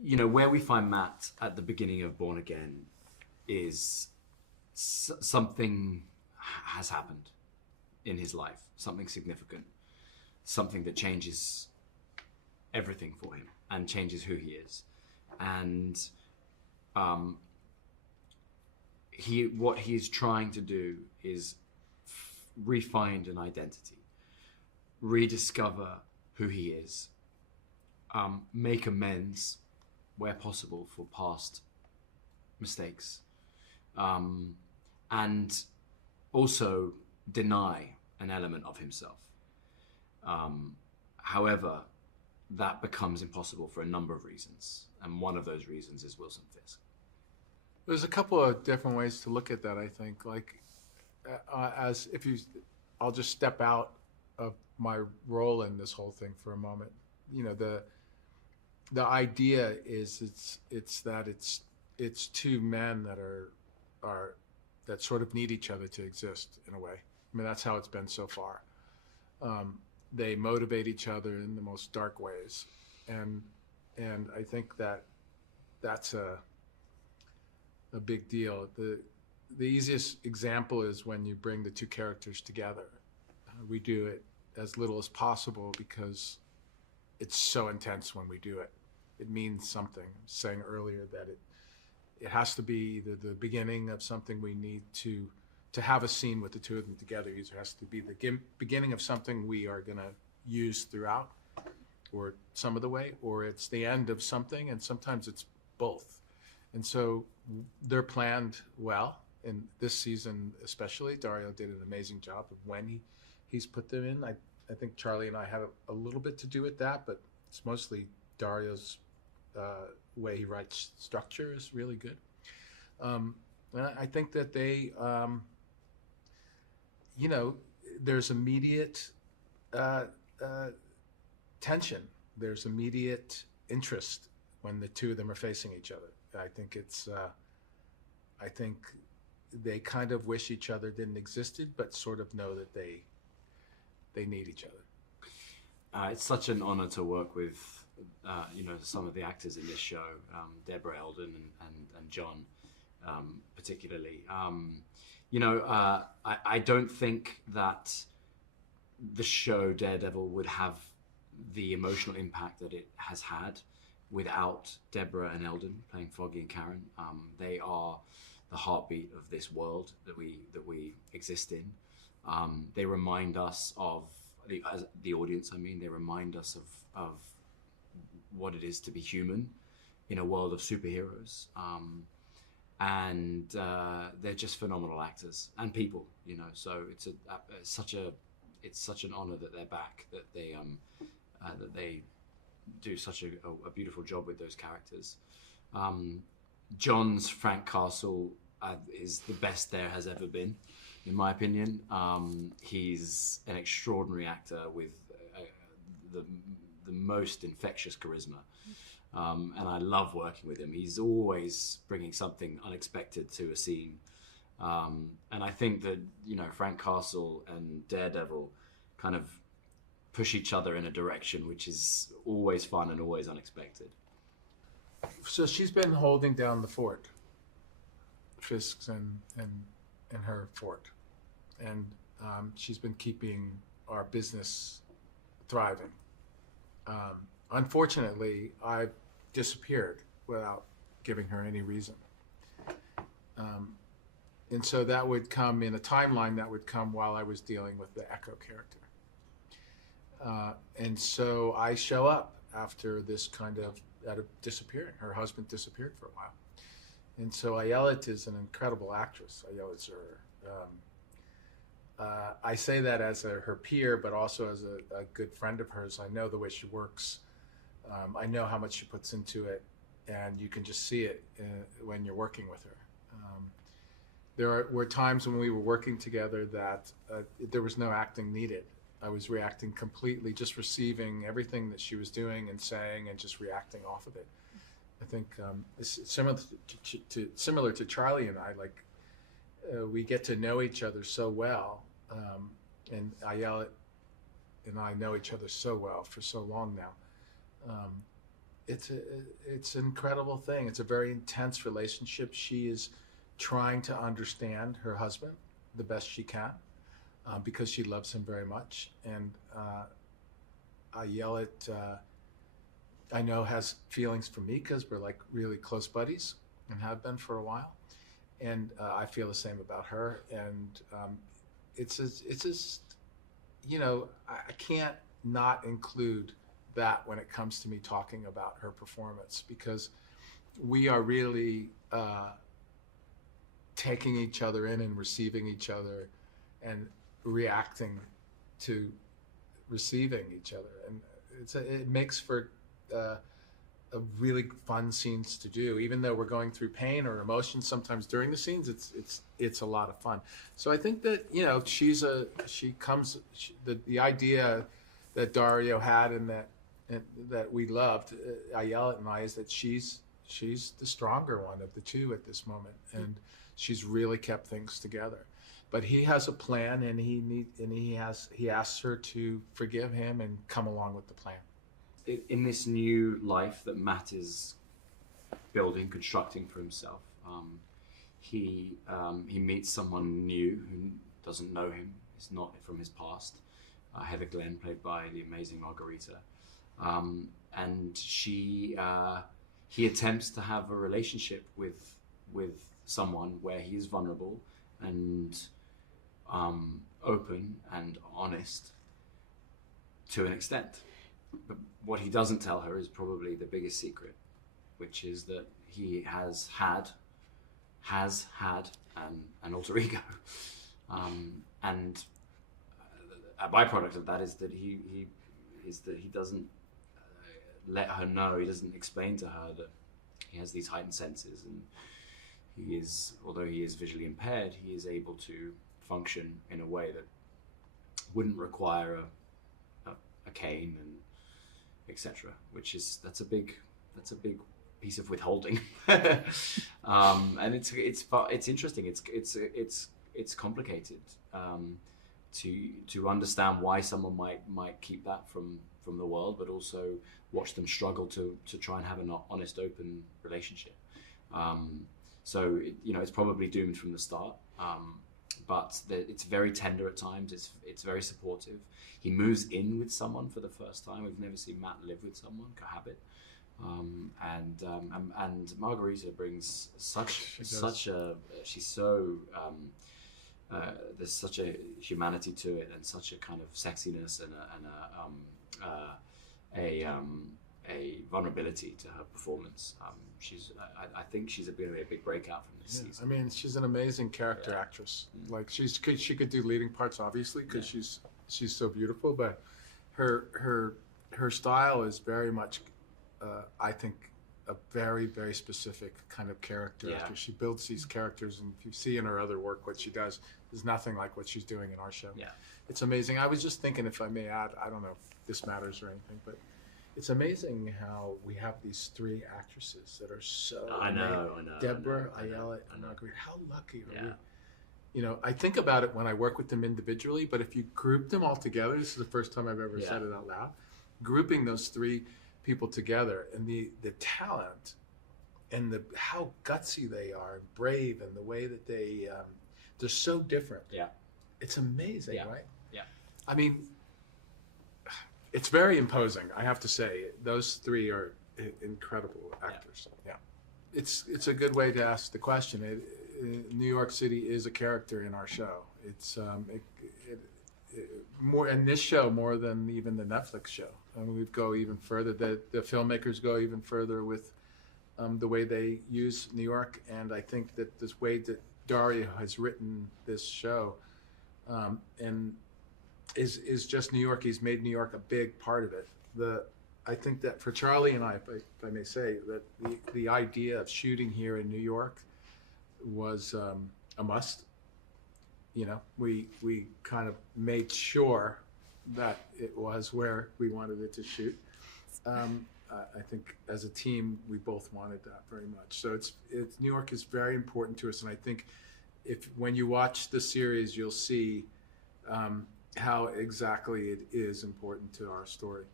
where we find Matt at the beginning of Born Again is something has happened in his life, something significant, something that changes everything for him and changes who he is. And what he's trying to do is re-find an identity, rediscover who he is, make amends where possible for past mistakes, and also deny an element of himself. However, that becomes impossible for a number of reasons, and one of those reasons is Wilson Fisk. There's a couple of different ways to look at that, I think. Like, I'll just step out of my role in this whole thing for a moment. The idea is it's two men that sort of need each other to exist in a way. I mean, that's how it's been so far. They motivate each other in the most dark ways, and I think that's a big deal. The easiest example is when you bring the two characters together. We do it as little as possible because it's so intense when we do it. It means something. I was saying earlier that it has to be the beginning of something we need to have a scene with the two of them together. It has to be the beginning of something we are going to use throughout, or some of the way, or it's the end of something, and sometimes it's both. And so they're planned well. In this season especially, Dario did an amazing job of when he's put them in. I think Charlie and I have a little bit to do with that, but it's mostly Dario's way he writes structure is really good. And I think that they, there's immediate tension. There's immediate interest when the two of them are facing each other. I think they kind of wish each other didn't existed, but sort of know that they need each other. It's such an honor to work with, some of the actors in this show, Deborah Eldon and John, particularly. I don't think that the show Daredevil would have the emotional impact that it has had without Deborah and Eldon playing Foggy and Karen. They are the heartbeat of this world that we exist in. They remind us of the audience. They remind us of what it is to be human in a world of superheroes. And they're just phenomenal actors and people. So it's such an honor that they're back. That they do such a beautiful job with those characters. John's Frank Castle is the best there has ever been, in my opinion. He's an extraordinary actor with the most infectious charisma, and I love working with him. He's always bringing something unexpected to a scene, and I think that Frank Castle and Daredevil kind of push each other in a direction which is always fun and always unexpected. So she's been holding down the fort, Fisk's and her fort, and she's been keeping our business thriving. Unfortunately, I disappeared without giving her any reason, and so that would come in a timeline that would come while I was dealing with the Echo character. And so I show up after this kind of disappearing. Her husband disappeared for a while. And so Ayelet is an incredible actress. Ayelet Zurer. I say that as her peer, but also as a good friend of hers. I know the way she works. I know how much she puts into it, and you can just see it when you're working with her. There were times when we were working together that there was no acting needed. I was reacting completely, just receiving everything that she was doing and saying, and just reacting off of it. I think it's similar to Charlie and I. Like we get to know each other so well, and Ayelet and I know each other so well for so long now, it's an incredible thing. It's a very intense relationship. She is trying to understand her husband the best she can, because she loves him very much. And I yell at, I know has feelings for me because we're like really close buddies and have been for a while. And I feel the same about her. And it's just, you know, I can't not include that when it comes to me talking about her performance, because we are really taking each other in and receiving each other and reacting to receiving each other. And it makes for a really fun scenes to do, even though we're going through pain or emotion sometimes during the scenes. It's a lot of fun. So I think that, you know, the idea that Dario had and that we loved, Ayala and I, is that she's the stronger one of the two at this moment, and she's really kept things together. But he has a plan, and he asks her to forgive him and come along with the plan. In this new life that Matt is building, constructing for himself, he meets someone new who doesn't know him. It's not from his past. Heather Glenn, played by the amazing Margarita, and he attempts to have a relationship with someone where he is vulnerable and open and honest to an extent. But what he doesn't tell her is probably the biggest secret, which is that he has had an alter ego, and a byproduct of that is that he doesn't let her know. He doesn't explain to her that he has these heightened senses, and although he is visually impaired, he is able to function in a way that wouldn't require a cane and etc. That's a big piece of withholding. And it's interesting. It's complicated to understand why someone might keep that from the world, but also watch them struggle to try and have an honest, open relationship. So it's probably doomed from the start. But it's very tender at times. It's very supportive. He moves in with someone for the first time. We've never seen Matt live with someone, cohabit. And Margarita brings there's such a humanity to it, and such a kind of sexiness and a vulnerability to her performance. I think she's going to be a big breakout from this season. I mean, she's an amazing character actress. Like she could do leading parts, obviously, because she's so beautiful. But her style is very much, I think, a very, very specific kind of character actor. She builds these characters, and if you see in her other work what she does, is nothing like what she's doing in our show. Yeah, it's amazing. I was just thinking, if I may add, I don't know if this matters or anything, but it's amazing how we have these three actresses that are so. I know. Deborah, Ayala, and Marguerite. How lucky are we? You know, I think about it when I work with them individually, but if you group them all together, this is the first time I've ever said it out loud. Grouping those three people together, and the talent, and how gutsy they are, and brave, and the way that they're so different. Yeah, it's amazing, right? Yeah, I mean, it's very imposing, I have to say. Those three are incredible actors. Yeah. It's a good way to ask the question. New York City is a character in our show. It's more in this show more than even the Netflix show. I mean, we go even further. The filmmakers go even further with the way they use New York, and I think that this way that Dario has written this show, and is just New York. He's made New York a big part of it. I think that for Charlie and I, if I may say, that the idea of shooting here in New York was a must. You know, we kind of made sure that it was where we wanted it to shoot. I think as a team, we both wanted that very much. So it's New York is very important to us, and I think when you watch the series, you'll see how exactly it is important to our story.